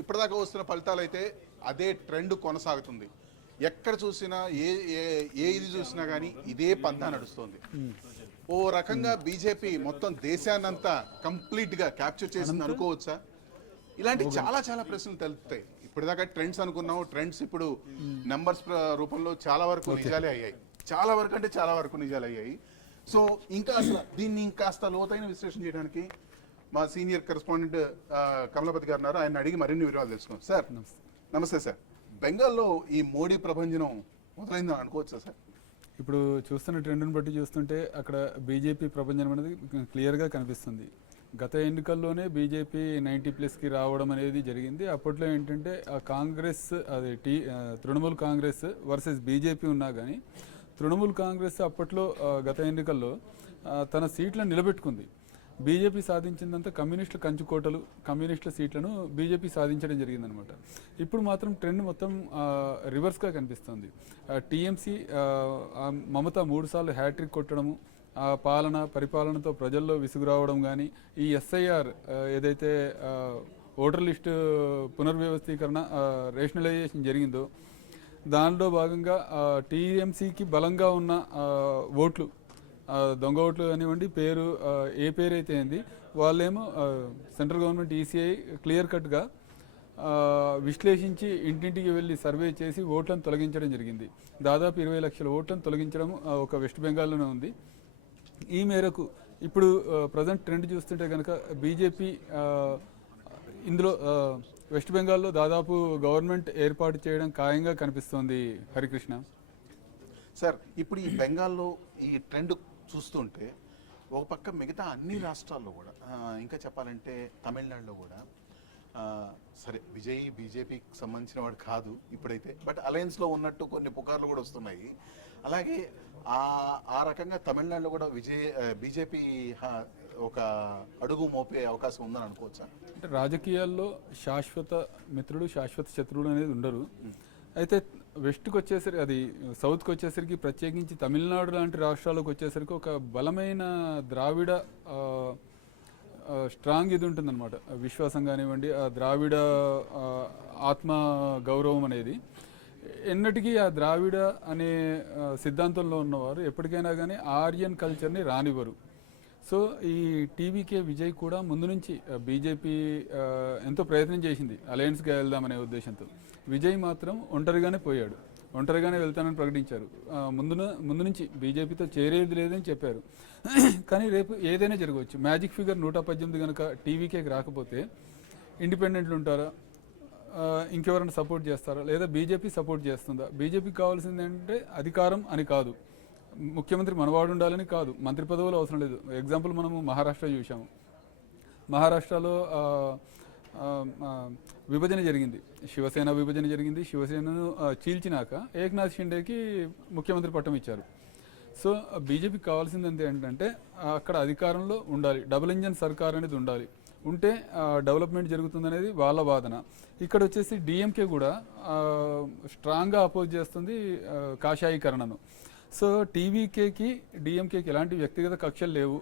ఇప్పటిదాకా వస్తున్న ఫలితాలు అయితే అదే ట్రెండ్ కొనసాగుతుంది. ఎక్కడ చూసినా ఏ ఇది చూసినా కానీ ఇదే పందా నడుస్తుంది. ఓ రకంగా బీజేపీ మొత్తం దేశాన్నంతా కంప్లీట్గా క్యాప్చర్ చేసింది అనుకోవచ్చా? ఇలాంటి చాలా చాలా ప్రశ్నలు తెలుస్తాయి. ఇప్పటిదాకా ట్రెండ్స్ అనుకున్నాం, ట్రెండ్స్ ఇప్పుడు నెంబర్స్ రూపంలో చాలా వరకు నిజాలే అయ్యాయి. చాలా వరకు అంటే చాలా వరకు నిజాలు అయ్యాయి. సో ఇంకా అసలు దీన్ని ఇంకాస్త లోతైన విశ్లేషణ చేయడానికి మా సీనియర్ కరెస్పాండెంట్ కమలపతి గారు ఉన్నారు. ఆయన అడిగి మరిన్ని వివరాలు తెలుసుకున్నాం. సార్ నమస్తే సార్. బెంగాల్లో ఈ మోడీ ప్రభంజనం మొదలైందని అనుకోవచ్చా సార్? ఇప్పుడు చూస్తున్న ట్రెండ్ని బట్టి చూస్తుంటే అక్కడ బీజేపీ ప్రభంజనం అనేది క్లియర్గా కనిపిస్తుంది. గత ఎన్నికల్లోనే బీజేపీ 90+కి రావడం అనేది జరిగింది. అప్పట్లో ఏంటంటే ఆ కాంగ్రెస్ అది తృణమూల్ కాంగ్రెస్ వర్సెస్ బీజేపీ ఉన్నా కానీ తృణమూల్ కాంగ్రెస్ అప్పట్లో గత ఎన్నికల్లో తన సీట్లను నిలబెట్టుకుంది. బీజేపీ సాధించిందంతా కమ్యూనిస్టుల కంచుకోటలు, కమ్యూనిస్టుల సీట్లను బీజేపీ సాధించడం జరిగిందనమాట. ఇప్పుడు మాత్రం ట్రెండ్ మొత్తం రివర్స్గా కనిపిస్తుంది. టీఎంసీ మమతా 3 సార్లు హ్యాట్రిక్ కొట్టడము, పరిపాలనతో ప్రజల్లో విసుగు రావడం కానీ, ఈ ఎస్ఐఆర్ ఏదైతే ఓటర్ లిస్టు పునర్వ్యవస్థీకరణ రేషనలైజేషన్ జరిగిందో దానిలో భాగంగా టీఎంసీకి బలంగా ఉన్న ఓట్లు, దొంగ ఓట్లు కానివ్వండి, ఏ పేరు అయితే ఏంది వాళ్ళేమో సెంట్రల్ గవర్నమెంట్ ఈసీఐ క్లియర్ కట్గా విశ్లేషించి ఇంటింటికి వెళ్ళి సర్వే చేసి ఓట్లను తొలగించడం జరిగింది. దాదాపు 20 లక్షల ఓట్లను తొలగించడం ఒక వెస్ట్ బెంగాల్లోనే ఉంది. ఈ మేరకు ఇప్పుడు ప్రజెంట్ ట్రెండ్ చూస్తుంటే కనుక బీజేపీ ఇందులో వెస్ట్ బెంగాల్లో దాదాపు గవర్నమెంట్ ఏర్పాటు చేయడం ఖాయంగా కనిపిస్తోంది. హరికృష్ణ సార్, ఇప్పుడు ఈ బెంగాల్లో ఈ ట్రెండ్ చూస్తుంటే ఒక పక్క మిగతా అన్ని రాష్ట్రాల్లో కూడా, ఇంకా చెప్పాలంటే తమిళనాడులో కూడా, సరే విజయ్ బీజేపీకి సంబంధించిన వాడు కాదు ఇప్పుడైతే, బట్ అలయన్స్లో ఉన్నట్టు కొన్ని పుకార్లు కూడా వస్తున్నాయి. అలాగే ఆ రకంగా తమిళనాడులో కూడా బీజేపీ ఒక అడుగు మోపే అవకాశం ఉందని అనుకోవచ్చా? అంటే రాజకీయాల్లో శాశ్వత మిత్రుడు, శాశ్వత శత్రువులు అనేది ఉండరు. అయితే వెస్ట్కి వచ్చేసరికి, అది సౌత్కి వచ్చేసరికి, ప్రత్యేకించి తమిళనాడు లాంటి రాష్ట్రాలకు వచ్చేసరికి ఒక బలమైన ద్రావిడ స్ట్రాంగ్ ఇది ఉంటుందన్నమాట. విశ్వాసం కానివ్వండి, ఆ ద్రావిడ ఆత్మ గౌరవం అనేది ఎన్నటికీ ఆ ద్రావిడ అనే సిద్ధాంతంలో ఉన్నవారు ఎప్పటికైనా కానీ ఆర్యన్ కల్చర్ని రానివ్వరు. సో ఈ టీవీకే విజయ్ కూడా ముందు నుంచి బీజేపీ ఎంతో ప్రయత్నం చేసింది అలయన్స్గా వెళ్దామనే ఉద్దేశంతో. విజయ్ మాత్రం ఒంటరిగానే పోయాడు, ఒంటరిగానే వెళ్తానని ప్రకటించారు. ముందు నుంచి బీజేపీతో చేరేది లేదని చెప్పారు. కానీ రేపు ఏదైనా జరగవచ్చు. మ్యాజిక్ ఫిగర్ 118 కనుక టీవీకేకి రాకపోతే ఇండిపెండెంట్లు ఉంటారా, ఇంకెవరైనా సపోర్ట్ చేస్తారా, లేదా బీజేపీ సపోర్ట్ చేస్తుందా? బీజేపీకి కావాల్సింది ఏంటంటే అధికారం అని కాదు, ముఖ్యమంత్రి మనవాడు ఉండాలని కాదు, మంత్రి పదవులు అవసరం లేదు. ఎగ్జాంపుల్ మనము మహారాష్ట్ర చూసాము. మహారాష్ట్రలో విభజన జరిగింది, శివసేన విభజన జరిగింది. శివసేనను చీల్చినాక ఏక్నాథ్ షిండేకి ముఖ్యమంత్రి పట్టం ఇచ్చారు. సో బీజేపీకి కావాల్సింది ఏంటంటే అక్కడ అధికారంలో ఉండాలి, డబుల్ ఇంజన్ సర్కార్ అనేది ఉండాలి, ఉంటే డెవలప్మెంట్ జరుగుతుందనేది వాళ్ళ వాదన. ఇక్కడ వచ్చేసి డిఎంకే కూడా స్ట్రాంగ్గా అపోజ్ చేస్తుంది కాషాయీకరణను. సో టీవీకేకి డిఎంకేకి ఎలాంటి వ్యక్తిగత కక్షలు లేవు,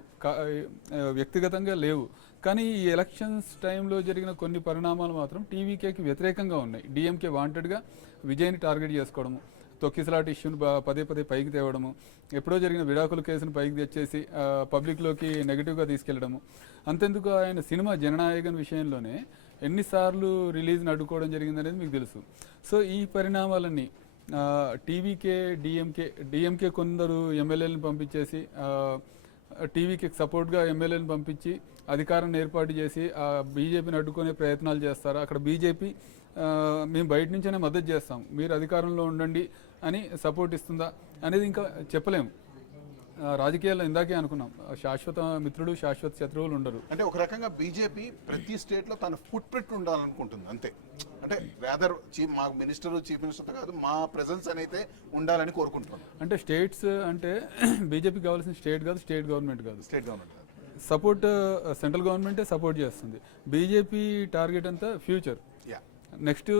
వ్యక్తిగతంగా లేవు. కానీ ఈ ఎలక్షన్స్ టైంలో జరిగిన కొన్ని పరిణామాలు మాత్రం టీవీకేకి వ్యతిరేకంగా ఉన్నాయి. డిఎంకే వాంటెడ్గా విజయ్ని టార్గెట్ చేసుకోవడము, తొక్కిసలాట ఇష్యూని పదే పైకి తేవడము, ఎప్పుడో జరిగిన విడాకుల కేసును పైకి తెచ్చేసి పబ్లిక్లోకి నెగిటివ్గా తీసుకెళ్లడము. అంతెందుకు ఆయన సినిమా జననాయకన్ విషయంలోనే ఎన్నిసార్లు రిలీజ్ని అడ్డుకోవడం జరిగిందనేది మీకు తెలుసు. సో ఈ పరిణామాలన్నీ టీవీకే డిఎంకే కొందరు ఎమ్మెల్యేలను పంపించేసి టీవీకి సపోర్ట్గా ఎమ్మెల్యేలను పంపించి అధికారాన్ని ఏర్పాటు చేసి బీజేపీని అడ్డుకునే ప్రయత్నాలు చేస్తారు. అక్కడ బీజేపీ మేము బయట నుంచైనా మద్దతు చేస్తాం, మీరు అధికారంలో ఉండండి అని సపోర్ట్ ఇస్తుందా అనేది ఇంకా చెప్పలేము. రాజకీయాల్లో ఇందాకే అనుకున్నాం, శాశ్వత మిత్రుడు, శాశ్వత శత్రువులు ఉండరు. అంటే ఒక రకంగా బీజేపీ ప్రతి స్టేట్లో తన ఫుట్ ప్రింట్ ఉండాలనుకుంటుంది అంతే. అంటే రాదర్ మా చీఫ్ మినిస్టర్ కాదు, మా ప్రెజెన్స్ అనేది ఉండాలని కోరుకుంటున్నాం. అంటే స్టేట్స్ అంటే బీజేపీ కావాల్సిన స్టేట్ కాదు, స్టేట్ గవర్నమెంట్ కాదు. సపోర్ట్ సెంట్రల్ గవర్నమెంటే సపోర్ట్ చేస్తుంది. బీజేపీ టార్గెట్ అంతా ఫ్యూచర్, నెక్స్ట్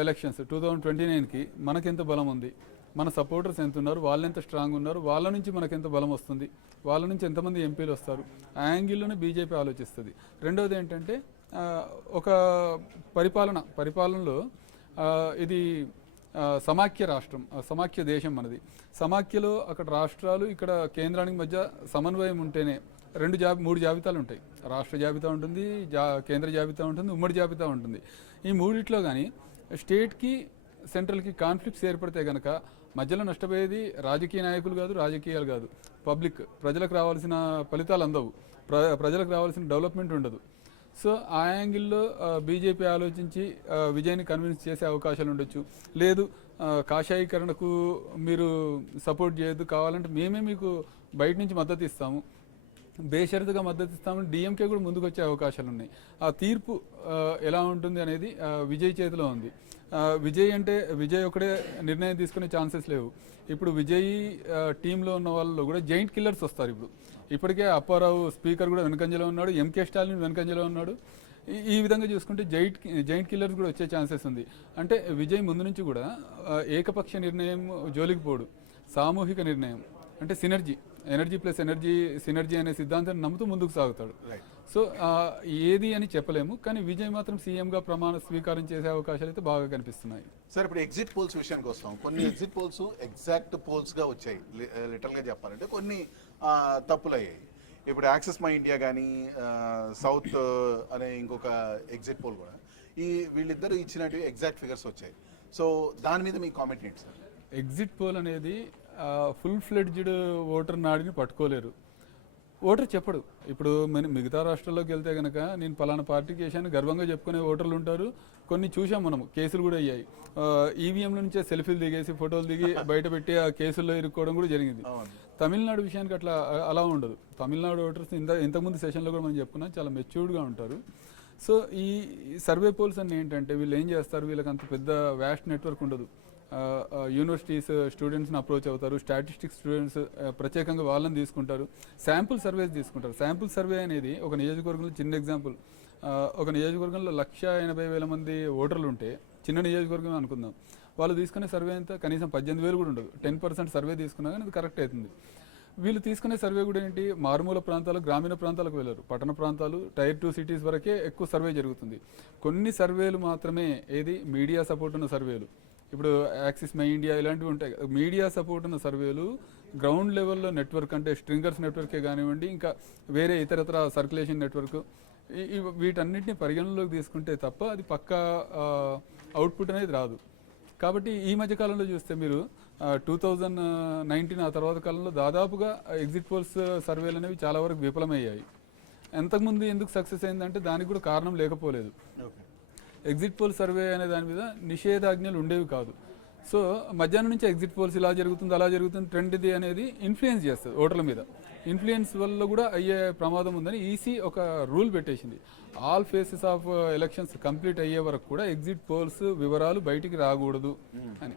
ఎలక్షన్స్ 2029కి మనకెంత బలం ఉంది, మన సపోర్టర్స్ ఎంత ఉన్నారు, వాళ్ళు ఎంత స్ట్రాంగ్ ఉన్నారు, వాళ్ళ నుంచి మనకెంత బలం వస్తుంది, వాళ్ళ నుంచి ఎంతమంది ఎంపీలు వస్తారు, ఆ యాంగిల్లోనే బీజేపీ ఆలోచిస్తుంది. రెండవది ఏంటంటే ఒక పరిపాలనలో ఇది సమాఖ్య రాష్ట్రం, సమాఖ్య దేశం మనది. సమాఖ్యలో అక్కడ రాష్ట్రాలు ఇక్కడ కేంద్రానికి మధ్య సమన్వయం ఉంటేనే మూడు జాబితాలు ఉంటాయి. రాష్ట్ర జాబితా ఉంటుంది, కేంద్ర జాబితా ఉంటుంది, ఉమ్మడి జాబితా ఉంటుంది. ఈ మూడిట్లో కానీ స్టేట్కి సెంట్రల్కి కాన్ఫ్లిక్ట్స్ ఏర్పడితే కనుక మధ్యలో నష్టపోయేది రాజకీయ నాయకులు కాదు, రాజకీయాలు కాదు, పబ్లిక్. ప్రజలకు రావాల్సిన ఫలితాలు అందవు, ప్రజలకు రావాల్సిన డెవలప్మెంట్ ఉండదు. సో ఆ యాంగిల్లో బీజేపీ ఆలోచించి విజయ్ని కన్విన్స్ చేసే అవకాశాలు ఉండొచ్చు. లేదు కాషాయీకరణకు మీరు సపోర్ట్ చేయొద్దు, కావాలంటే మేమే మీకు బయట నుంచి మద్దతు ఇస్తాము, బేషరతుగా మద్దతు ఇస్తామని డిఎంకే కూడా ముందుకు వచ్చే అవకాశాలు ఉన్నాయి. ఆ తీర్పు ఎలా ఉంటుంది అనేది విజయ్ చేతిలో ఉంది. విజయ్ ఒకడే నిర్ణయం తీసుకునే ఛాన్సెస్ లేవు. ఇప్పుడు విజయ్ టీంలో ఉన్న వాళ్ళలో కూడా జైంట్ కిల్లర్స్ వస్తారు. ఇప్పటికే అప్పారావు స్పీకర్ కూడా వెనకంజలో ఉన్నాడు, ఎంకే స్టాలిన్ వెనకంజలో ఉన్నాడు. ఈ విధంగా చూసుకుంటే జైంట్ కిల్లర్స్ కూడా వచ్చే ఛాన్సెస్ ఉంది. అంటే విజయ్ ముందు నుంచి కూడా ఏకపక్ష నిర్ణయం జోలికి పోడు, సామూహిక నిర్ణయం అంటే ఎనర్జీ ప్లస్ సినర్జీ అనే సిద్ధాంతాన్ని నమ్ముతూ ముందుకు సాగుతాడు. సో ఏది అని చెప్పలేము, కానీ విజయ్ మాత్రం సీఎంగా ప్రమాణ స్వీకారం చేసే అవకాశాలు అయితే బాగా కనిపిస్తున్నాయి. సార్ ఇప్పుడు ఎగ్జిట్ పోల్స్ విషయానికి వస్తాం. కొన్ని ఎగ్జిట్ పోల్స్ ఎగ్జాక్ట్ పోల్స్గా వచ్చాయి, లిటరల్గా చెప్పాలంటే కొన్ని తప్పులు అయ్యాయి. ఇప్పుడు యాక్సెస్ మై ఇండియా కానీ సౌత్ అనే ఇంకొక ఎగ్జిట్ పోల్ కూడా వీళ్ళిద్దరు ఇచ్చినట్టు ఎగ్జాక్ట్ ఫిగర్స్ వచ్చాయి. సో దాని మీద మీ కామెంట్ ఏంటి సార్? ఎగ్జిట్ పోల్ అనేది ఫుల్ ఫ్లెడ్జ్డ్ ఓటర్ నాడిని పట్టుకోలేరు. ఓటర్ చెప్పడు. ఇప్పుడు మిగతా రాష్ట్రాల్లోకి వెళ్తే కనుక నేను పలానా పార్టీకి వేసాను గర్వంగా చెప్పుకునే ఓటర్లు ఉంటారు. కొన్ని చూసాం మనం, కేసులు కూడా అయ్యాయి. ఈవీఎంల నుంచే సెల్ఫీలు దిగేసి ఫోటోలు దిగి బయట పెట్టి ఆ కేసుల్లో ఇరుక్కోవడం కూడా జరిగింది. తమిళనాడు విషయానికి అలా ఉండదు. తమిళనాడు ఓటర్స్ ఇంతకుముందు సెషన్లో కూడా మనం చెప్పుకున్నాం, చాలా మెచ్యూర్డ్గా ఉంటారు. సో ఈ సర్వే పోల్స్ అన్నీ ఏంటంటే వీళ్ళు ఏం చేస్తారు, వీళ్ళకి అంత పెద్ద వ్యాస్ట్ నెట్వర్క్ ఉండదు. యూనివర్సిటీస్ స్టూడెంట్స్ని అప్రోచ్ అవుతారు, స్టాటిస్టిక్స్ స్టూడెంట్స్ ప్రత్యేకంగా వాళ్ళని తీసుకుంటారు, శాంపుల్ సర్వేస్ తీసుకుంటారు. శాంపుల్ సర్వే అనేది ఒక నియోజకవర్గంలో చిన్న ఎగ్జాంపుల్, ఒక నియోజకవర్గంలో 180,000 మంది ఓటర్లు ఉంటే చిన్న నియోజకవర్గం అనుకుందాం, వాళ్ళు తీసుకునే సర్వే అంతా కనీసం 18,000 కూడా ఉండదు. 10% సర్వే తీసుకున్నా కానీ అది కరెక్ట్ అవుతుంది. వీళ్ళు తీసుకునే సర్వే కూడా ఏంటి, మారుమూల ప్రాంతాలు, గ్రామీణ ప్రాంతాలకు వెళ్ళరు, పట్టణ ప్రాంతాలు, Tier 2 సిటీస్ వరకే ఎక్కువ సర్వే జరుగుతుంది. కొన్ని సర్వేలు మాత్రమే మీడియా సపోర్ట్ ఉన్న సర్వేలు, ఇప్పుడు యాక్సిస్ మై ఇండియా ఇలాంటివి ఉంటాయి. మీడియా సపోర్ట్ ఉన్న సర్వేలు గ్రౌండ్ లెవెల్లో నెట్వర్క్ అంటే స్ట్రింగర్స్ నెట్వర్కే కానివ్వండి, ఇంకా వేరే ఇతరత్ర సర్క్యులేషన్ నెట్వర్క్, వీటన్నిటిని పరిగణనలోకి తీసుకుంటే తప్ప అది పక్కా అవుట్పుట్ అనేది రాదు. కాబట్టి ఈ మధ్య కాలంలో చూస్తే మీరు 2019 ఆ తర్వాత కాలంలో దాదాపుగా ఎగ్జిట్ పోల్స్ సర్వేలు అనేవి చాలా వరకు విఫలమయ్యాయి. ఎంతకుముందు ఎందుకు సక్సెస్ అయిందంటే దానికి కూడా కారణం లేకపోలేదు. ఎగ్జిట్ పోల్ సర్వే అనే దాని మీద నిషేధాజ్ఞలు ఉండేవి కాదు. సో మధ్యాహ్నం నుంచి ఎగ్జిట్ పోల్స్ ఇలా జరుగుతుంది అలా జరుగుతుంది ట్రెండ్ ఇది అనేది ఇన్ఫ్లుయెన్స్ చేస్తుంది ఓటర్ల మీద. ఇన్ఫ్లుయెన్స్ వల్ల కూడా అయ్యే ప్రమాదం ఉందని ఈసీ ఒక రూల్ పెట్టేసింది. All faces of elections complete అయ్యే వరకు కూడా ఎగ్జిట్ పోల్స్ వివరాలు బయటికి రాకూడదు అని.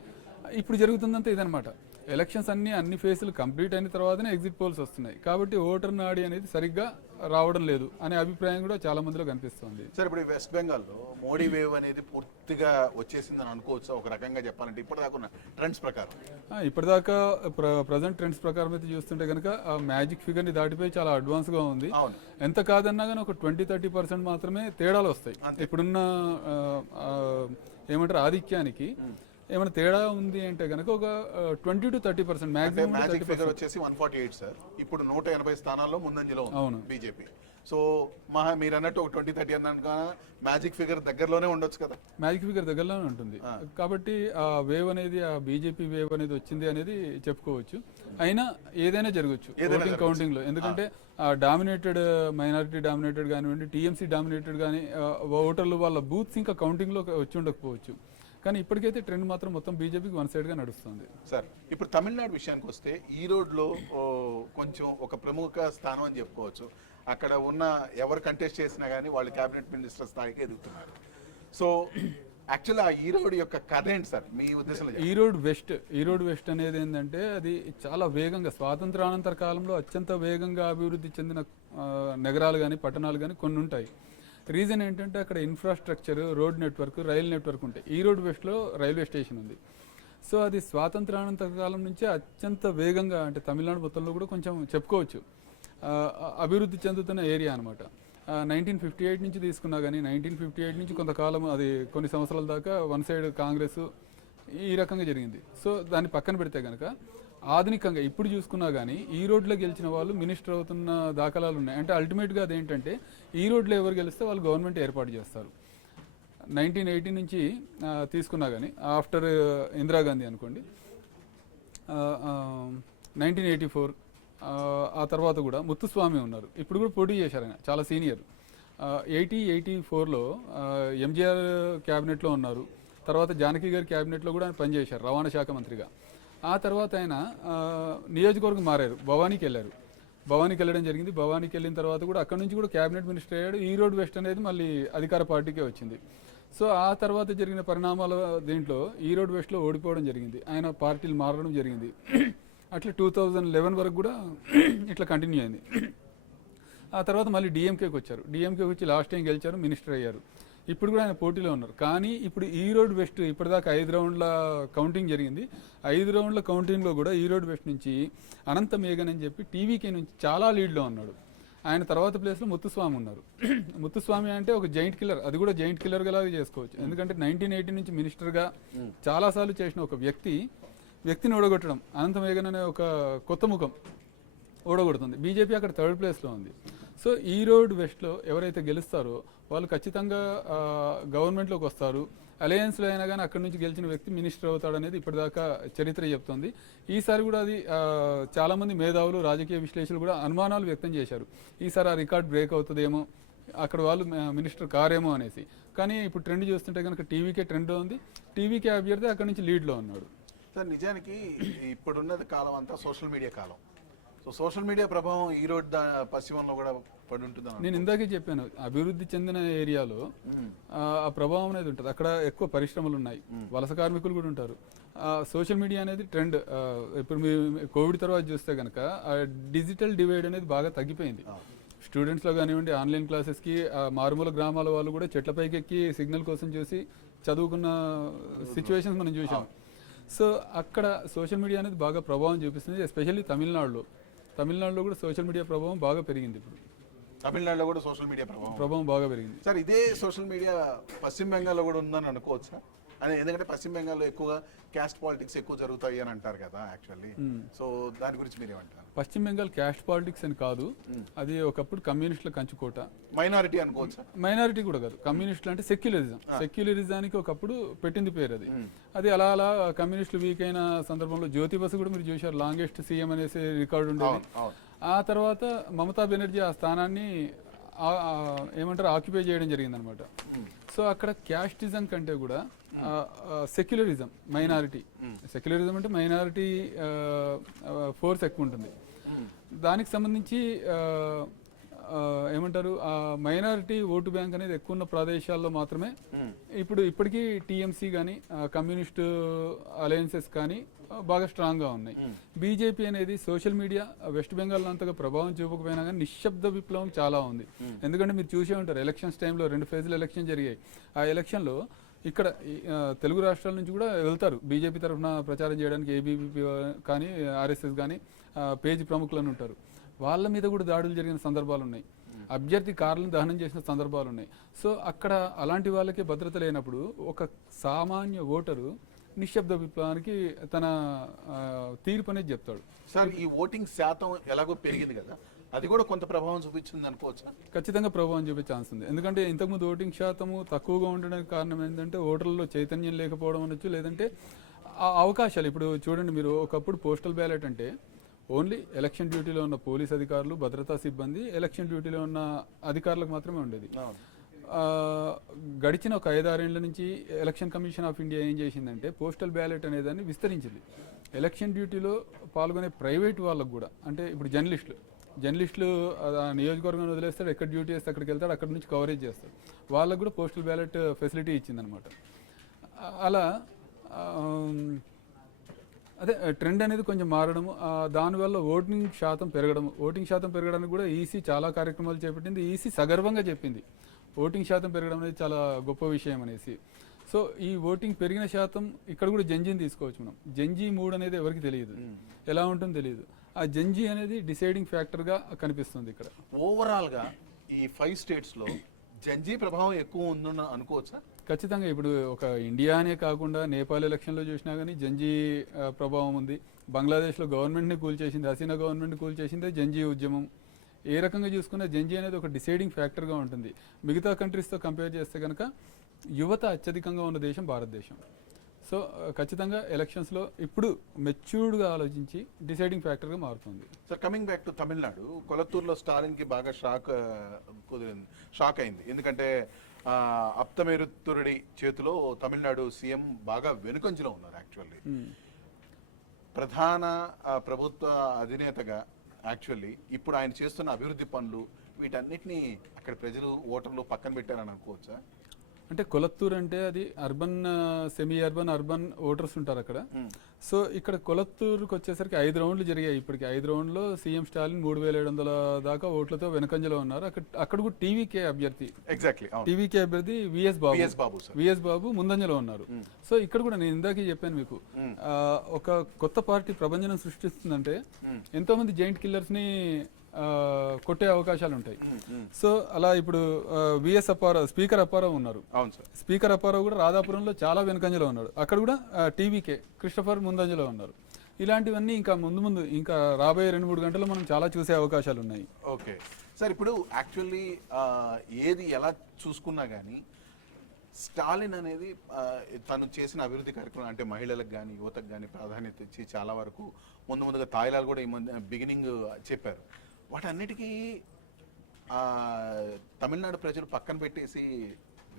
ఇప్పుడు జరుగుతుందంతా ఇదనమాట. ఎలక్షన్స్ అన్ని ఫేసులు కంప్లీట్ అయిన తర్వాతనే ఎగ్జిట్ పోల్స్ వస్తున్నాయి. కాబట్టి ఓటర్ నాడి అనేది సరిగ్గా రావడం లేదు అనే అభిప్రాయం కూడా చాలా మందిలో కనిపిస్తుంది. సార్ ఇప్పుడు వెస్ట్ బెంగాల్లో మోడీ వేవ్ అనేది పూర్తిగా వచ్చేసిందని అనుకోవచ్చు ఒక రకంగా చెప్పాలంటే ఇప్పటిదాకా ఉన్న ట్రెండ్స్ ప్రకారం? ఇప్పటిదాకా ప్రజెంట్ ట్రెండ్స్ ప్రకారం అయితే చూస్తుంటే కనుక మ్యాజిక్ ఫిగర్ని దాటిపోయి చాలా అడ్వాన్స్గా ఉంది. ఎంత కాదన్నా కానీ ఒక 20-30% మాత్రమే తేడాలు వస్తాయి. ఇప్పుడున్న ఏమంటారు ఆధిక్యానికి ఏమైనా తేడా ఉంది అంటే కనుక ఒక 20-30% మ్యాక్సిమం ఫిగర్ వచ్చేసి 148 సార్. ఇప్పుడు 180 స్థానాల్లో ముందంజలో ఉంది బీజేపీ. సో మీరు అన్నట్టు ఒక 20-30 అన్నా మ్యాజిక్ ఫిగర్ దగ్గరలోనే ఉండొచ్చు కదా? మ్యాజిక్ ఫిగర్ దగ్గరలోనే ఉంటుంది. కాబట్టి ఆ వేవ్ అనేది, ఆ బీజేపీ వేవ్ అనేది వచ్చింది అనేది చెప్పుకోవచ్చు. అయినా ఏదైనా జరగచ్చు ఓటింగ్ కౌంటింగ్ లో. ఎందుకంటే డామినేటెడ్ మైనారిటీ డామినేటెడ్ కానివ్వండి, టీఎంసీ డామినేటెడ్ కానీ ఓటర్లు వాళ్ళ బూత్స్ ఇంకా కౌంటింగ్ లో వచ్చి ఉండకపోవచ్చు. కానీ ఇప్పటికైతే ట్రెండ్ మాత్రం మొత్తం బీజేపీకి వన్ సైడ్గా నడుస్తుంది. సార్ ఇప్పుడు తమిళనాడు విషయానికి వస్తే ఈరోడ్లో కొంచెం ఒక ప్రముఖ స్థానం అని చెప్పుకోవచ్చు. అక్కడ ఉన్న ఎవరు కంటెస్ట్ చేసినా కానీ వాళ్ళు క్యాబినెట్ మినిస్టర్ స్థాయికి ఎదుగుతున్నారు. సో యాక్చువల్లీ ఆ ఈరోడ్ యొక్క కథ ఏంటి సార్ మీ ఉద్దేశంలో? ఈరోడ్ వెస్ట్ అనేది ఏంటంటే అది చాలా వేగంగా స్వాతంత్రానంతర కాలంలో అత్యంత వేగంగా అభివృద్ధి చెందిన నగరాలు కానీ పట్టణాలు కానీ కొన్ని ఉంటాయి. రీజన్ ఏంటంటే అక్కడ infrastructure, road network, rail network ఉంటాయి. ఈరోడ్ వెస్ట్లో రైల్వే స్టేషన్ ఉంది. సో అది స్వాతంత్రానంతర కాలం నుంచే అత్యంత వేగంగా, అంటే తమిళనాడు మొత్తంలో కూడా కొంచెం చెప్పుకోవచ్చు అభివృద్ధి చెందుతున్న ఏరియా అనమాట. 1958 నుంచి తీసుకున్నా కానీ 1958 నుంచి కొంతకాలం అది కొన్ని సంవత్సరాల దాకా వన్ సైడ్ కాంగ్రెస్ ఈ రకంగా జరిగింది. సో దాన్ని పక్కన పెడితే కనుక ఆధునికంగా ఇప్పుడు చూసుకున్నా కానీ ఈ రోడ్లో గెలిచిన వాళ్ళు మినిస్టర్ అవుతున్న దాఖలాలు ఉన్నాయి. అంటే అల్టిమేట్గా అదేంటంటే ఈ రోడ్లో ఎవరు గెలిస్తే వాళ్ళు గవర్నమెంట్ ఏర్పాటు చేస్తారు. 1980 నుంచి తీసుకున్నా కానీ ఆఫ్టర్ ఇందిరాగాంధీ అనుకోండి, 1984 ఆ తర్వాత కూడా ముత్తుస్వామి ఉన్నారు, ఇప్పుడు కూడా పోటీ చేశారు, ఆయన చాలా సీనియర్. 84లో ఎంజీఆర్ క్యాబినెట్లో ఉన్నారు, తర్వాత జానకి గారి క్యాబినెట్లో కూడా ఆయన పనిచేశారు రవాణా శాఖ మంత్రిగా. ఆ తర్వాత ఆయన నియోజకవర్గం మారారు, భవానీకి వెళ్ళారు. భవానీకి వెళ్ళడం జరిగింది. భవానీకి వెళ్ళిన తర్వాత కూడా అక్కడ నుంచి కూడా క్యాబినెట్ మినిస్టర్ అయ్యాడు. ఈ రోడ్ వెస్ట్ అనేది మళ్ళీ అధికార పార్టీకే వచ్చింది. సో ఆ తర్వాత జరిగిన పరిణామాల దీంట్లో ఈ రోడ్ వెస్ట్లో ఓడిపోవడం జరిగింది, ఆయన పార్టీలు మారడం జరిగింది. అట్లా 2011 వరకు కూడా ఇట్లా కంటిన్యూ అయింది. ఆ తర్వాత మళ్ళీ డిఎంకేకి వచ్చారు. డిఎంకేకి వచ్చి లాస్ట్ టైం గెలిచారు, మినిస్టర్ అయ్యారు. ఇప్పుడు కూడా ఆయన పోటీలో ఉన్నారు. కానీ ఇప్పుడు ఈ రోడ్ వెస్ట్ ఇప్పటిదాకా 5 రౌండ్ల కౌంటింగ్ జరిగింది. 5 రౌండ్ల కౌంటింగ్లో కూడా ఈ రోడ్ వెస్ట్ నుంచి అనంత మేఘన్ అని చెప్పి టీవీకే నుంచి చాలా లీడ్లో ఉన్నాడు. ఆయన తర్వాత ప్లేస్లో ముత్తుస్వామి ఉన్నారు. ముత్తుస్వామి అంటే ఒక జైంట్ కిల్లర్, అది కూడా జైంట్ కిల్లర్ లాగా చేసుకోవచ్చు. ఎందుకంటే 1980 నుంచి మినిస్టర్గా చాలాసార్లు చేసిన ఒక వ్యక్తిని ఓడగొట్టడం, అనంత మేఘన్ అనే ఒక కొత్త ముఖం ఓడగొడుతుంది. బీజేపీ అక్కడ 3rd ప్లేస్లో ఉంది. సో ఈ రోడ్ వెస్ట్లో ఎవరైతే గెలుస్తారో వాళ్ళు ఖచ్చితంగా గవర్నమెంట్లోకి వస్తారు. అలయన్స్లో అయినా కానీ అక్కడి నుంచి గెలిచిన వ్యక్తి మినిస్టర్ అవుతాడనేది ఇప్పటిదాకా చరిత్ర చెప్తుంది. ఈసారి కూడా అది చాలామంది మేధావులు, రాజకీయ విశ్లేషకులు కూడా అనుమానాలు వ్యక్తం చేశారు. ఈసారి ఆ రికార్డ్ బ్రేక్ అవుతుందేమో, అక్కడ వాళ్ళు మినిస్టర్ కారేమో అనేసి. కానీ ఇప్పుడు ట్రెండ్ చూస్తుంటే కనుక టీవీకే ట్రెండ్ ఉంది. టీవీకే అభ్యర్థి అక్కడి నుంచి లీడ్లో ఉన్నాడు. సార్ నిజానికి ఇప్పుడున్నది కాలం అంతా సోషల్ మీడియా కాలం. సో సోషల్ మీడియా ప్రభావం ఈ రోడ్ పశ్చిమంలో కూడా పడి ఉంటుంది. నేను ఇందాకే చెప్పాను, అభివృద్ధి చెందిన ఏరియాలో ఆ ప్రభావం అనేది ఉంటుంది. అక్కడ ఎక్కువ పరిశ్రమలు ఉన్నాయి, వలస కార్మికులు కూడా ఉంటారు. సోషల్ మీడియా అనేది ట్రెండ్. ఇప్పుడు మీరు కోవిడ్ తర్వాత చూస్తే కనుక డిజిటల్ డివైడ్ అనేది బాగా తగ్గిపోయింది. స్టూడెంట్స్లో కానివ్వండి, ఆన్లైన్ క్లాసెస్కి మారుమూల గ్రామాల వాళ్ళు కూడా చెట్లపైకి ఎక్కి సిగ్నల్ కోసం చూసి చదువుకున్న సిచ్యువేషన్స్ మనం చూసాం. సో అక్కడ సోషల్ మీడియా అనేది బాగా ప్రభావం చూపిస్తుంది. ఎస్పెషల్లీ తమిళనాడులో కూడా సోషల్ మీడియా ప్రభావం బాగా పెరిగింది. ఇప్పుడు తమిళనాడులో కూడా సోషల్ మీడియా ప్రభావం బాగా పెరిగింది. సార్ ఇదే సోషల్ మీడియా పశ్చిమ బెంగాల్లో కూడా ఉందని అనుకోవచ్చా? అని ఎందుకంటే పశ్చిమ బెంగాల్లో ఎక్కువగా క్యాస్ట్ పాలిటిక్స్ ఎక్కువ జరుగుతాయి అని అంటారు కదా యాక్చువల్లీ. సో దాని గురించి మీరేమంటారు? పశ్చిమ బెంగాల్ క్యాస్ట్ పాలిటిక్స్ అని కాదు, అది ఒకప్పుడు కమ్యూనిస్టుల కంచుకోట. మైనారిటీ అనుకోవచ్చా? మైనారిటీ కూడా కాదు, కమ్యూనిస్టులు అంటే సెక్యులరిజానికి ఒకప్పుడు పెట్టింది పేరు అది. అది అలా అలా కమ్యూనిస్టులు వీక్ అయిన సందర్భంలో జ్యోతి బసు కూడా మీరు చూశారు, లాంగెస్ట్ సీఎం అనేసి రికార్డు ఉండేది. ఆ తర్వాత మమతా బెనర్జీ ఆ స్థానాన్ని ఏమంటారు ఆక్యుపై చేయడం జరిగింది అనమాట. సో అక్కడ క్యాస్టిజం కంటే కూడా సెక్యులరిజం, సెక్యులరిజం అంటే మైనారిటీ ఫోర్స్ ఎక్కువ ఉంటుంది. దానికి సంబంధించి ఏమంటారు మైనారిటీ ఓటు బ్యాంక్ అనేది ఎక్కువ ఉన్న ప్రదేశాల్లో మాత్రమే ఇప్పటికీ టీఎంసీ కానీ కమ్యూనిస్టు అలయన్సెస్ కానీ బాగా స్ట్రాంగ్గా ఉన్నాయి. బీజేపీ అనేది సోషల్ మీడియా వెస్ట్ బెంగాల్ అంతగా ప్రభావం చూపకపోయినా కానీ నిశ్శబ్ద విప్లవం చాలా ఉంది. ఎందుకంటే మీరు చూసే ఉంటారు, ఎలక్షన్స్ టైంలో 2 ఫేజ్ల ఎలక్షన్ జరిగాయి. ఆ ఎలక్షన్లో ఇక్కడ తెలుగు రాష్ట్రాల నుంచి కూడా వెళ్తారు బీజేపీ తరఫున ప్రచారం చేయడానికి. ఏబీపీ కానీ ఆర్ఎస్ఎస్ కానీ పేజీ ప్రముఖులను ఉంటారు. వాళ్ళ మీద కూడా దాడులు జరిగిన సందర్భాలు ఉన్నాయి, అభ్యర్థి కార్లను దహనం చేసిన సందర్భాలు ఉన్నాయి. సో అక్కడ అలాంటి వాళ్ళకి భద్రత లేనప్పుడు ఒక సామాన్య ఓటరు నిశ్శబ్ద విప్లవానికి తన తీర్పు అనేది చెప్తాడు. సార్ ఈ ఓటింగ్ శాతం ఎలాగో పెరిగింది కదా, అది కూడా కొంత ప్రభావం చూపించింది అనుకోవచ్చు? ఖచ్చితంగా ప్రభావం చూపే ఛాన్స్ ఉంది. ఎందుకంటే ఇంతకుముందు ఓటింగ్ శాతము తక్కువగా ఉండడానికి కారణం ఏంటంటే ఓటర్లలో చైతన్యం లేకపోవడం అనొచ్చు, లేదంటే ఆ అవకాశాలు. ఇప్పుడు చూడండి, మీరు ఒకప్పుడు పోస్టల్ బ్యాలెట్ అంటే ఓన్లీ ఎలక్షన్ డ్యూటీలో ఉన్న పోలీస్ అధికారులు, భద్రతా సిబ్బంది, ఎలక్షన్ డ్యూటీలో ఉన్న అధికారులకు మాత్రమే ఉండేది. గడిచిన ఒక 5-6 ఏళ్ల నుంచి ఎలక్షన్ కమిషన్ ఆఫ్ ఇండియా ఏం చేసిందంటే పోస్టల్ బ్యాలెట్ అనేదాన్ని విస్తరించింది. ఎలక్షన్ డ్యూటీలో పాల్గొనే ప్రైవేట్ వాళ్ళకు కూడా, అంటే ఇప్పుడు జర్నలిస్టులు నియోజకవర్గం వదిలేస్తాడు, ఎక్కడ డ్యూటీ చేస్తే అక్కడికి వెళ్తాడు, అక్కడ నుంచి కవరేజ్ చేస్తాడు, వాళ్ళకు కూడా పోస్టల్ బ్యాలెట్ ఫెసిలిటీ ఇచ్చిందనమాట. అలా అదే ట్రెండ్ అనేది కొంచెం మారడము, దానివల్ల ఓటింగ్ శాతం పెరగడానికి కూడా ఈసీ చాలా కార్యక్రమాలు చేపట్టింది. ఈసీ సగర్వంగా చెప్పింది ఓటింగ్ శాతం పెరగడం అనేది చాలా గొప్ప విషయం అనేసి. సో ఈ ఓటింగ్ పెరిగిన శాతం ఇక్కడ కూడా జంజీని తీసుకోవచ్చు మనం. జంజీ 3 అనేది ఎవరికి తెలియదు, ఎలా ఉంటుందో తెలియదు. ఆ జంజీ అనేది డిసైడింగ్ ఫ్యాక్టర్గా కనిపిస్తుంది ఇక్కడ. ఓవరాల్గా ఈ 5 స్టేట్స్లో జంజీ ప్రభావం ఎక్కువ ఉందని అనుకోవచ్చా? ఖచ్చితంగా ఇప్పుడు ఒక ఇండియా అనే కాకుండా నేపాల్ ఎలక్షన్లో చూసినా కానీ జంజీ ప్రభావం ఉంది. బంగ్లాదేశ్లో గవర్నమెంట్ని కూల్చేసింది, హసీనా గవర్నమెంట్ని కూల్చేసిందే జంజీ ఉద్యమం. ఏ రకంగా చూసుకున్నా జంజీ అనేది ఒక డిసైడింగ్ ఫ్యాక్టర్గా ఉంటుంది. మిగతా కంట్రీస్తో కంపేర్ చేస్తే కనుక యువత అత్యధికంగా ఉన్న దేశం భారతదేశం. సో ఖచ్చితంగా ఎలక్షన్స్లో ఇప్పుడు మెచ్యూర్డ్గా ఆలోచించి డిసైడింగ్ ఫ్యాక్టర్గా మారుతుంది. Sir, coming back to Tamil Nadu, కొలత్తూరులో స్టాలిన్కి బాగా షాక్ అయింది. ఎందుకంటే అప్తమేరుతురుడి చేతిలో తమిళనాడు సీఎం బాగా వెనుకంజలో ఉన్నారు. యాక్చువల్లీ ప్రధాన ప్రభుత్వ అధినేతగా యాక్చువల్లీ ఇప్పుడు ఆయన చేస్తున్న అభివృద్ధి పనులు వీటన్నిటిని అక్కడ ప్రజలు ఓటర్లు పక్కన పెట్టారని అనుకోవచ్చా? అంటే కొలత్తూరు అంటే అది urban, semi urban, urban voters ఉంటారు అక్కడ. సో ఇక్కడ కొలత్తూరుకి వచ్చేసరికి 5 రౌండ్లు జరిగాయి. ఇప్పటికి 5 రౌండ్లో సీఎం స్టాలిన్ 3700 దాకా ఓట్లతో వెనకంజలో ఉన్నారు. అక్కడ కూడా టీవీకే అభ్యర్థి, ఎగ్జాక్ట్లీ టీవీకే అభ్యర్థి విఎస్ బాబు ముందంజలో ఉన్నారు. సో ఇక్కడ కూడా నేను ఇందాకే చెప్పాను మీకు, ఒక కొత్త పార్టీ ప్రభంజనం సృష్టిస్తుందంటే ఎంతో మంది జైంట్ కిల్లర్స్ ని కొట్టే అవకాశాలు ఉంటాయి. సో అలా ఇప్పుడు విఎస్ అప్పారావు, స్పీకర్ అప్పారావు ఉన్నారు. స్పీకర్ అప్పారావు కూడా రాధాపురంలో చాలా వెనుకంజలో ఉన్నాడు. అక్కడ కూడా టీవీకే క్రిస్టఫర్ ముందంజలో ఉన్నారు. ఇలాంటివన్నీ ఇంకా ముందు ఇంకా రాబోయే 2-3 గంటల్లో మనం చాలా చూసే అవకాశాలు ఉన్నాయి. ఓకే సార్, ఇప్పుడు యాక్చువల్లీ ఏది ఎలా చూసుకున్నా కానీ స్టాలిన్ అనేది తను చేసిన అభివృద్ధి కార్యక్రమం అంటే మహిళలకు కానీ యువతకు కానీ ప్రాధాన్యత ఇచ్చి చాలా వరకు ముందుగా తాయిలాలు కూడా ఈ బిగినింగ్ చెప్పారు. వాటన్నిటికీ తమిళనాడు ప్రజలు పక్కన పెట్టేసి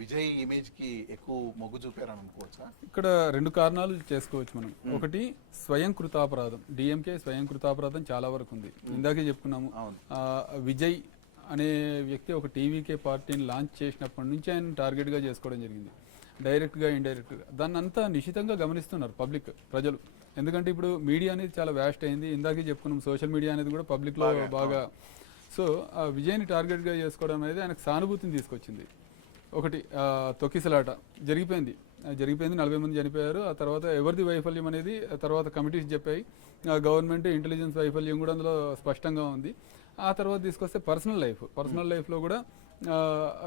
విజయ్ ఇమేజ్కి ఎక్కువ మొగ్గు చూపారని అనుకోవచ్చా? ఇక్కడ 2 కారణాలు చేసుకోవచ్చు మనం. ఒకటి స్వయం కృతాపరాధం, డిఎంకే స్వయం కృతాపరాధం చాలా వరకు ఉంది. ఇందాకే చెప్పుకున్నాము, విజయ్ అనే వ్యక్తి ఒక టీవీకే పార్టీని లాంచ్ చేసినప్పటి నుంచి ఆయన టార్గెట్గా చేసుకోవడం జరిగింది, డైరెక్ట్గా ఇండైరెక్ట్గా. దాన్ని అంతా నిశితంగా గమనిస్తున్నారు ప్రజలు. ఎందుకంటే ఇప్పుడు మీడియా అనేది చాలా వ్యాస్ట్ అయింది. ఇందాకే చెప్పుకున్నాం, సోషల్ మీడియా అనేది కూడా పబ్లిక్లో బాగా. సో ఆ విజయ్ని టార్గెట్గా చేసుకోవడం అనేది ఆయనకు సానుభూతిని తీసుకొచ్చింది. ఒకటి తొక్కిసలాట జరిగిపోయింది, 40 మంది చనిపోయారు. ఆ తర్వాత ఎవరిది వైఫల్యం అనేది తర్వాత కమిటీస్ చెప్పాయి. గవర్నమెంట్ ఇంటెలిజెన్స్ వైఫల్యం కూడా అందులో స్పష్టంగా ఉంది. ఆ తర్వాత తీసుకొస్తే పర్సనల్ లైఫ్లో కూడా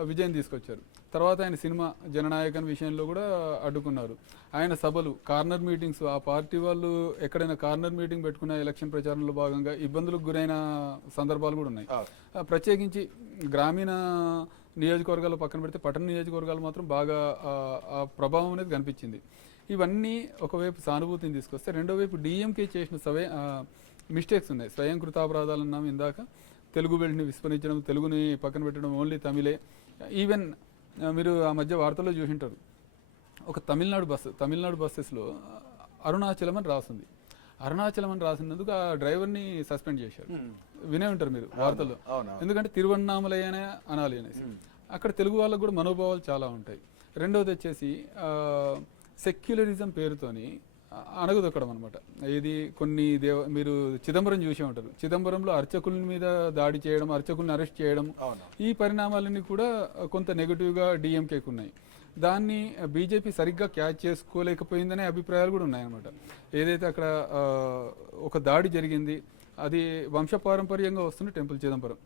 విజయం తీసుకొచ్చారు. తర్వాత ఆయన సినిమా జననాయకన్ విషయంలో కూడా అడ్డుకున్నారు. ఆయన సభలు, కార్నర్ మీటింగ్స్, ఆ పార్టీ వాళ్ళు ఎక్కడైనా కార్నర్ మీటింగ్ పెట్టుకున్న ఎలక్షన్ ప్రచారంలో భాగంగా ఇబ్బందులకు గురైన సందర్భాలు కూడా ఉన్నాయి. ప్రత్యేకించి గ్రామీణ నియోజకవర్గాలు పక్కన పెడితే పట్టణ నియోజకవర్గాలు మాత్రం బాగా ఆ ప్రభావం అనేది కనిపించింది. ఇవన్నీ ఒకవైపు సానుభూతిని తీసుకొస్తే, రెండో వైపు డిఎంకే చేసిన మిస్టేక్స్ ఉన్నాయి. స్వయం కృతాపరాధాలు అన్నాం ఇందాక. తెలుగు బెల్ట్ని విస్మరించడం, తెలుగుని పక్కన పెట్టడం, ఓన్లీ తమిళే. ఈవెన్ మీరు ఆ మధ్య వార్తల్లో చూసింటారు, ఒక తమిళనాడు బస్సెస్లో అరుణాచలం అని రాస్తుంది. అరుణాచలం అని రాసినందుకు ఆ డ్రైవర్ని సస్పెండ్ చేశారు. వినే ఉంటారు మీరు వార్తల్లో. ఎందుకంటే తిరువన్నామలై అనే అనాలి అనేసి. అక్కడ తెలుగు వాళ్ళకు కూడా మనోభావాలు చాలా ఉంటాయి. రెండవది వచ్చేసి సెక్యులరిజం పేరుతోని అణగదొక్కడం అనమాట. ఇది మీరు చిదంబరం చూసే ఉంటారు. చిదంబరంలో అర్చకుల మీద దాడి చేయడం, అర్చకుల్ని అరెస్ట్ చేయడం, ఈ పరిణామాలన్నీ కూడా కొంత నెగటివ్గా డిఎంకేకి ఉన్నాయి. దాన్ని బీజేపీ సరిగ్గా క్యాచ్ చేసుకోలేకపోయిందనే అభిప్రాయాలు కూడా ఉన్నాయన్నమాట. ఏదైతే అక్కడ ఒక దాడి జరిగింది, అది వంశపారంపర్యంగా వస్తున్న టెంపుల్ చిదంబరం.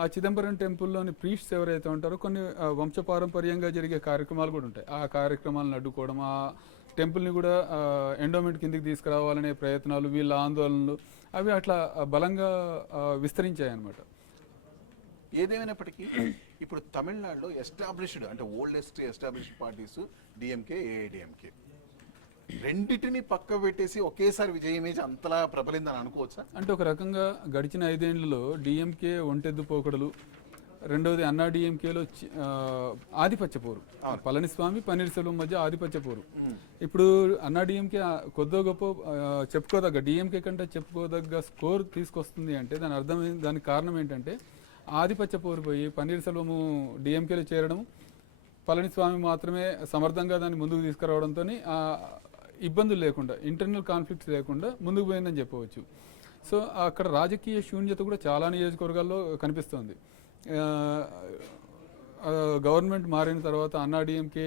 ఆ చిదంబరం టెంపుల్లోని ప్రీస్ట్స్ ఎవరైతే ఉంటారో కొన్ని వంశపారంపర్యంగా జరిగే కార్యక్రమాలు కూడా ఉంటాయి. ఆ కార్యక్రమాలను అడ్డుకోవడం, ఆ టెంపుల్ని కూడా ఎండోమెంట్ కిందికి తీసుకురావాలనే ప్రయత్నాలు, వీళ్ళ ఆందోళనలు, అవి అట్లా బలంగా విస్తరించాయి అన్నమాట. ఏదేమైనప్పటికీ ఇప్పుడు తమిళనాడులో ఎస్టాబ్లిష్డ్ అంటే oldest established parties DMK, AIADMK రెండింటిని పక్క పెట్టేసి ఒకేసారి విజయ ఇమేజ్ అంతలా ప్రబలిందని అనుకోవచ్చా? అంటే ఒక రకంగా గడిచిన 5 ఏళ్లలో డిఎంకే ఒంటెద్దు పోకడలు, రెండవది అన్నా డిఎంకేలో ఆధిపత్య పోరు, పళనిస్వామి పన్నీర్సెల్వం మధ్య ఆధిపత్య పోరు. ఇప్పుడు అన్నా డిఎంకే కొద్దో గొప్ప చెప్పుకోదగ్గ, డిఎంకే కంటే చెప్పుకోదగ్గ స్కోర్ తీసుకొస్తుంది అంటే దాని అర్థం, దానికి కారణం ఏంటంటే ఆధిపత్య పోరు పోయి పన్నీర్సెల్వము డిఎంకేలో చేరడం, పళనిస్వామి మాత్రమే సమర్థంగా దాన్ని ముందుకు తీసుకురావడంతో ఇబ్బందులు లేకుండా, ఇంటర్నల్ కాన్ఫ్లిక్ట్స్ లేకుండా ముందుకు పోయిందని చెప్పవచ్చు. సో అక్కడ రాజకీయ శూన్యత కూడా చాలా నియోజకవర్గాల్లో కనిపిస్తోంది. గవర్నమెంట్ మారిన తర్వాత అన్నా డిఎంకే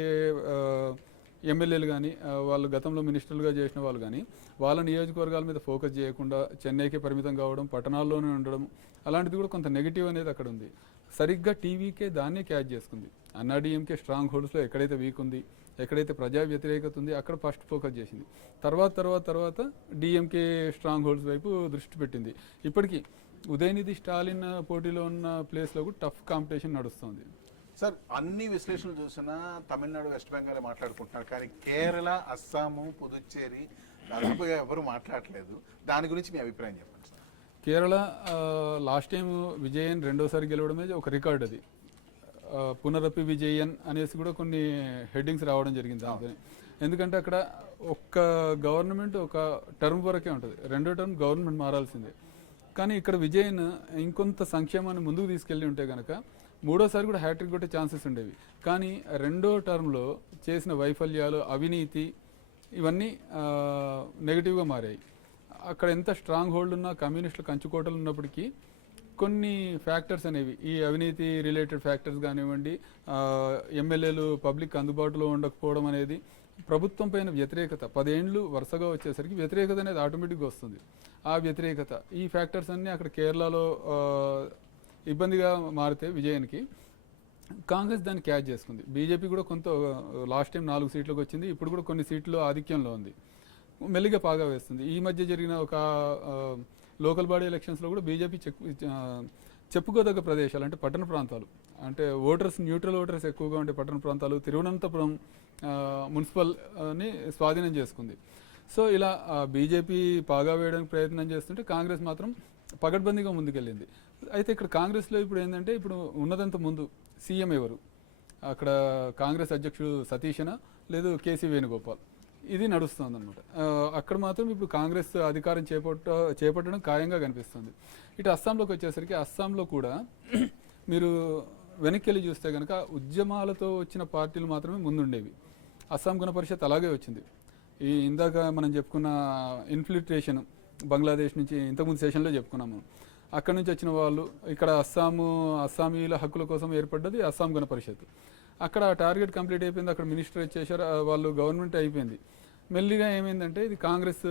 ఎమ్మెల్యేలు కానీ, వాళ్ళు గతంలో మినిస్టర్లుగా చేసిన వాళ్ళు కానీ వాళ్ళ నియోజకవర్గాల మీద ఫోకస్ చేయకుండా చెన్నైకి పరిమితం కావడం, పట్టణాల్లోనే ఉండడం, అలాంటిది కూడా కొంత నెగిటివ్ అనేది అక్కడ ఉంది. సరిగ్గా టీవీకే దాన్నే క్యాచ్ చేసుకుంది. అన్నాడీఎంకే స్ట్రాంగ్ హోల్డ్స్లో ఎక్కడైతే వీక్ ఉంది, ఎక్కడైతే ప్రజా వ్యతిరేకత ఉంది అక్కడ ఫస్ట్ ఫోకస్ చేసింది. తర్వాత డిఎంకే స్ట్రాంగ్ హోల్డ్స్ వైపు దృష్టి పెట్టింది. ఇప్పటికీ ఉదయనిధి స్టాలిన్ పోటీలో ఉన్న ప్లేస్లో కూడా టఫ్ కాంపిటీషన్ నడుస్తుంది. సార్ అన్ని విశ్లేషణలు చూసినా తమిళనాడు, వెస్ట్ బెంగాల్ మాట్లాడుకుంటున్నారు, కానీ కేరళ, అస్సాము, పుదుచ్చేరి దాదాపుగా ఎవరు మాట్లాడలేదు. దాని గురించి మీ అభిప్రాయం చెప్పండి sir. Kerala last time Vijayan రెండోసారి గెలవడమే ఒక రికార్డ్. అది పునరపి విజయన్ అనేసి కూడా కొన్ని హెడ్డింగ్స్ రావడం జరిగింది దాంతో. ఎందుకంటే అక్కడ ఒక్క గవర్నమెంట్ ఒక టర్మ్ వరకే ఉంటుంది, రెండో టర్మ్ గవర్నమెంట్ మారాల్సిందే. కానీ ఇక్కడ విజయన్ ఇంకొంత సంక్షేమాన్ని ముందుకు తీసుకెళ్ళి ఉంటే కనుక మూడోసారి కూడా హ్యాట్రిక్ కొట్టే ఛాన్సెస్ ఉండేవి. కానీ రెండో టర్మ్లో చేసిన వైఫల్యాలు, అవినీతి ఇవన్నీ నెగిటివ్గా మారాయి. అక్కడ ఎంత స్ట్రాంగ్ హోల్డ్ ఉన్నా, కమ్యూనిస్టులు కంచుకోటలు ఉన్నప్పటికీ కొన్ని ఫ్యాక్టర్స్ అనేవి, ఈ అవినీతి రిలేటెడ్ ఫ్యాక్టర్స్ కానివ్వండి, ఎమ్మెల్యేలు పబ్లిక్ అందుబాటులో ఉండకపోవడం అనేది, ప్రభుత్వం పైన వ్యతిరేకత 10 ఏళ్ళు వరుసగా వచ్చేసరికి వ్యతిరేకత అనేది ఆటోమేటిక్గా వస్తుంది. ఆ వ్యతిరేకత, ఈ ఫ్యాక్టర్స్ అన్నీ అక్కడ కేరళలో ఇబ్బందిగా మారితే విజయానికి కాంగ్రెస్ దాన్ని క్యాచ్ చేసుకుంది. బీజేపీ కూడా కొంత లాస్ట్ టైం 4 సీట్లకు వచ్చింది, ఇప్పుడు కూడా కొన్ని సీట్లు ఆధిక్యంలో ఉంది, మెల్లిగా పాగా వేస్తుంది. ఈ మధ్య జరిగిన ఒక లోకల్ బాడీ ఎలక్షన్స్లో కూడా బీజేపీ చెప్పుకోదగ్గ ప్రదేశాలు అంటే పట్టణ ప్రాంతాలు, అంటే ఓటర్స్ న్యూట్రల్ ఓటర్స్ ఎక్కువగా ఉండే పట్టణ ప్రాంతాలు, తిరువనంతపురం మున్సిపల్ని స్వాధీనం చేసుకుంది. సో ఇలా బీజేపీ పాగా వేయడానికి ప్రయత్నం చేస్తుంటే కాంగ్రెస్ మాత్రం పగడ్బందీగా ముందుకెళ్ళింది. అయితే ఇక్కడ కాంగ్రెస్లో ఇప్పుడు ఏంటంటే, ఇప్పుడు ఉన్నదంత ముందు సీఎం ఎవరు, అక్కడ కాంగ్రెస్ అధ్యక్షుడు సతీషనా లేదు కేసీ వేణుగోపాల్, ఇది నడుస్తుంది అనమాట. అక్కడ మాత్రం ఇప్పుడు కాంగ్రెస్ అధికారం చేపట్టడం ఖాయంగా కనిపిస్తుంది. ఇటు అస్సాంలోకి వచ్చేసరికి అస్సాంలో కూడా మీరు వెనక్కి వెళ్ళి చూస్తే కనుక ఉద్యమాలతో వచ్చిన పార్టీలు మాత్రమే ముందుండేవి. అస్సాం గణ పరిషత్ అలాగే వచ్చింది. ఈ ఇందాక మనం చెప్పుకున్న ఇన్ఫిల్ట్రేషన్ బంగ్లాదేశ్ నుంచి ఇంతకుముందు సెషన్లో చెప్పుకున్నాము, అక్కడి నుంచి వచ్చిన వాళ్ళు ఇక్కడ అస్సామీల హక్కుల కోసం ఏర్పడ్డది అస్సాం గణ పరిషత్. అక్కడ టార్గెట్ కంప్లీట్ అయిపోయింది, అక్కడ మినిస్టర్ వచ్చేసారు, వాళ్ళు గవర్నమెంట్ అయిపోయింది. మెల్లిగా ఏమైందంటే ఇది కాంగ్రెస్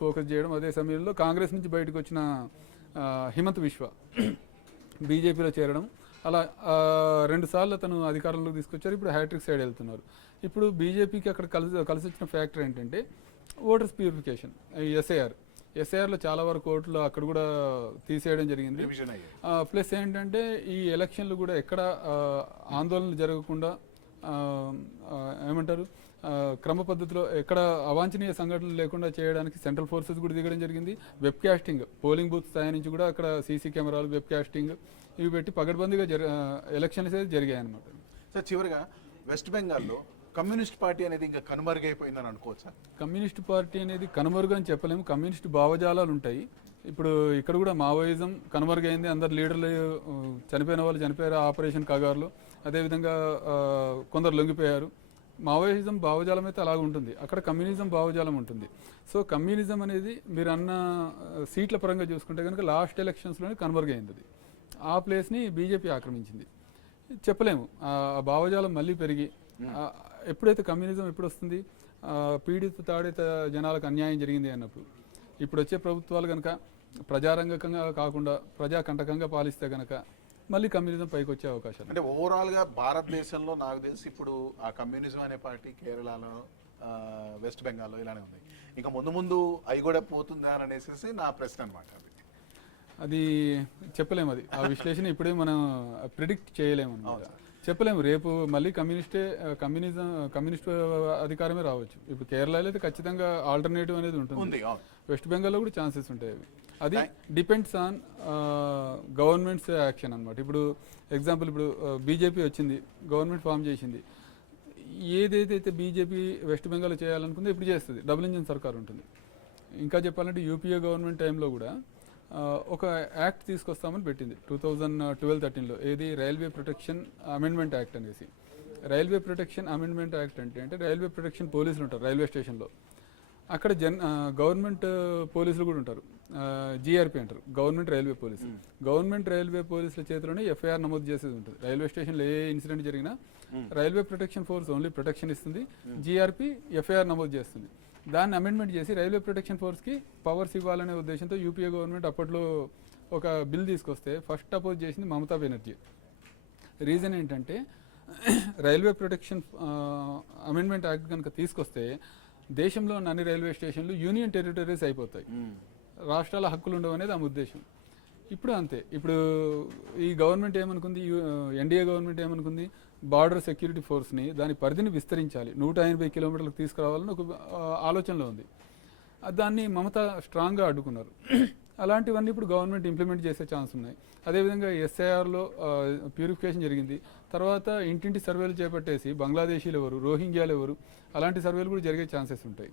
ఫోకస్ చేయడం, అదే సమయంలో కాంగ్రెస్ నుంచి బయటకు వచ్చిన హిమంత్ విశ్వ బీజేపీలో చేరడం, అలా 2 సార్లు అతను అధికారంలోకి తీసుకొచ్చారు. ఇప్పుడు హ్యాట్రిక్ సైడ్ వెళ్తున్నారు. ఇప్పుడు బీజేపీకి అక్కడ కలిసి వచ్చిన ఫ్యాక్టర్ ఏంటంటే ఓటర్స్ ప్యూరిఫికేషన్, ఎస్ఐఆర్లో చాలా వరకు ఓట్లు అక్కడ కూడా తీసేయడం జరిగింది. ప్లస్ ఏంటంటే ఈ ఎలక్షన్లు కూడా ఎక్కడ ఆందోళనలు జరగకుండా ఏమంటారు క్రమ పద్ధతిలో ఎక్కడ అవాంఛనీయ సంఘటనలు లేకుండా చేయడానికి సెంట్రల్ ఫోర్సెస్ కూడా దిగడం జరిగింది. వెబ్ కాస్టింగ్, పోలింగ్ బూత్ స్థాయి నుంచి కూడా అక్కడ సీసీ కెమెరాలు, వెబ్ కాస్టింగ్ ఇవి పెట్టి పగడ్బందీగా ఎలక్షన్స్ అయితే జరిగాయి అనమాట. సార్ చివరిగా వెస్ట్ బెంగాల్లో కమ్యూనిస్ట్ పార్టీ అనేది ఇంకా కనుమరుగైపోయిందని అనుకోవచ్చా? కమ్యూనిస్ట్ పార్టీ అనేది కనుమరుగు అని చెప్పలేము, కమ్యూనిస్ట్ భావజాలాలు ఉంటాయి. ఇప్పుడు ఇక్కడ కూడా మావోయిజం కనుమరుగైంది, అందరు లీడర్లు చనిపోయిన వాళ్ళు చనిపోయారు ఆపరేషన్ కగార్లో, అదేవిధంగా కొందరు లొంగిపోయారు. మావోయిజం భావజాలం అయితే అలాగ ఉంటుంది, అక్కడ కమ్యూనిజం భావజాలం ఉంటుంది. సో కమ్యూనిజం అనేది మీరు అన్న సీట్ల పరంగా చూసుకుంటే కనుక లాస్ట్ ఎలక్షన్స్లోనే కనుమరుగైంది. అది ఆ ప్లేస్ని బీజేపీ ఆక్రమించింది. చెప్పలేము, ఆ భావజాలం మళ్ళీ పెరిగి ఎప్పుడైతే కమ్యూనిజం ఎప్పుడు వస్తుంది, పీడిత తాడిత జనాలకు అన్యాయం జరిగింది అన్నప్పుడు. ఇప్పుడు వచ్చే ప్రభుత్వాలు కనుక ప్రజారంగకంగా కాకుండా ప్రజాకంటకంగా పాలిస్తే కనుక మళ్ళీ కమ్యూనిజం పైకి వచ్చే అవకాశాలు. అంటే ఓవరాల్గా భారతదేశంలో నాకు తెలిసి ఇప్పుడు ఆ కమ్యూనిజం అనే పార్టీ కేరళలో, వెస్ట్ బెంగాల్లో ఇలానే ఉంది. ఇంకా ముందు అవి కూడా పోతుందా అని అనేసి నా ప్రశ్న అనమాట. అది చెప్పలేము, అది ఆ విశ్లేషణ ఇప్పుడే మనం ప్రిడిక్ట్ చేయలేము అనమాట. చెప్పలేము, రేపు మళ్ళీ కమ్యూనిస్ట్ అధికారమే రావచ్చు. ఇప్పుడు కేరళలో అయితే ఖచ్చితంగా ఆల్టర్నేటివ్ అనేది ఉంటుంది, వెస్ట్ బెంగాల్లో కూడా ఛాన్సెస్ ఉంటాయి. అది డిపెండ్స్ ఆన్ గవర్నమెంట్స్ యాక్షన్ అనమాట. ఇప్పుడు ఎగ్జాంపుల్, ఇప్పుడు బీజేపీ వచ్చింది, గవర్నమెంట్ ఫామ్ చేసింది, ఏదైతే బీజేపీ వెస్ట్ బెంగాల్లో చేయాలనుకుందో ఇప్పుడు చేస్తుంది, డబుల్ ఇంజిన్ సర్కార్ ఉంటుంది. ఇంకా చెప్పాలంటే యూపీఏ గవర్నమెంట్ టైంలో కూడా ఒక యాక్ట్ తీసుకొస్తామని పెట్టింది 2012-13లో, ఏది రైల్వే ప్రొటెక్షన్ అమెండ్మెంట్ యాక్ట్ అనేసి. రైల్వే ప్రొటెక్షన్ అమెండ్మెంట్ యాక్ట్ అంటే రైల్వే ప్రొటెక్షన్ పోలీసులు ఉంటారు రైల్వే స్టేషన్లో, అక్కడ గవర్నమెంట్ పోలీసులు కూడా ఉంటారు, జీఆర్పీ అంటారు, government railway police. Government railway పోలీసుల చేతిలోనే ఎఫ్ఐఆర్ నమోదు చేసేది ఉంటుంది. రైల్వే స్టేషన్లో ఏ ఇన్సిడెంట్ జరిగినా railway protection force only protection ఇస్తుంది, జీఆర్పీ ఎఫ్ఐఆర్ నమోదు చేస్తుంది. దాన్ని అమెండ్మెంట్ చేసి రైల్వే ప్రొటెక్షన్ ఫోర్స్కి పవర్స్ ఇవ్వాలనే ఉద్దేశంతో యూపీఏ గవర్నమెంట్ అప్పట్లో ఒక బిల్ తీసుకొస్తే ఫస్ట్ అపోజ్ చేసింది మమతా బెనర్జీ. రీజన్ ఏంటంటే రైల్వే ప్రొటెక్షన్ అమెండ్మెంట్ యాక్ట్ కనుక తీసుకొస్తే దేశంలో ఉన్న అన్ని రైల్వే స్టేషన్లు యూనియన్ టెరిటరీస్ అయిపోతాయి, రాష్ట్రాల హక్కులు ఉండవు అనేది ఆమె ఉద్దేశం. ఇప్పుడు అంతే, ఇప్పుడు ఈ గవర్నమెంట్ ఏమనుకుంది, ఎన్డీఏ గవర్నమెంట్ ఏమనుకుంది, బార్డర్ సెక్యూరిటీ ఫోర్స్ని దాని పరిధిని విస్తరించాలి, 180 కిలోమీటర్లకు తీసుకురావాలని ఒక ఆలోచనలో ఉంది. దాన్ని మమత స్ట్రాంగ్గా అడ్డుకున్నారు. అలాంటివన్నీ ఇప్పుడు గవర్నమెంట్ ఇంప్లిమెంట్ చేసే ఛాన్స్ ఉన్నాయి. అదేవిధంగా ఎస్ఐఆర్లో ప్యూరిఫికేషన్ జరిగింది, తర్వాత ఇంటింటి సర్వేలు చేపట్టేసి బంగ్లాదేశీలు ఎవరు, రోహింగ్యాలు ఎవరు, అలాంటి సర్వేలు కూడా జరిగే ఛాన్సెస్ ఉంటాయి.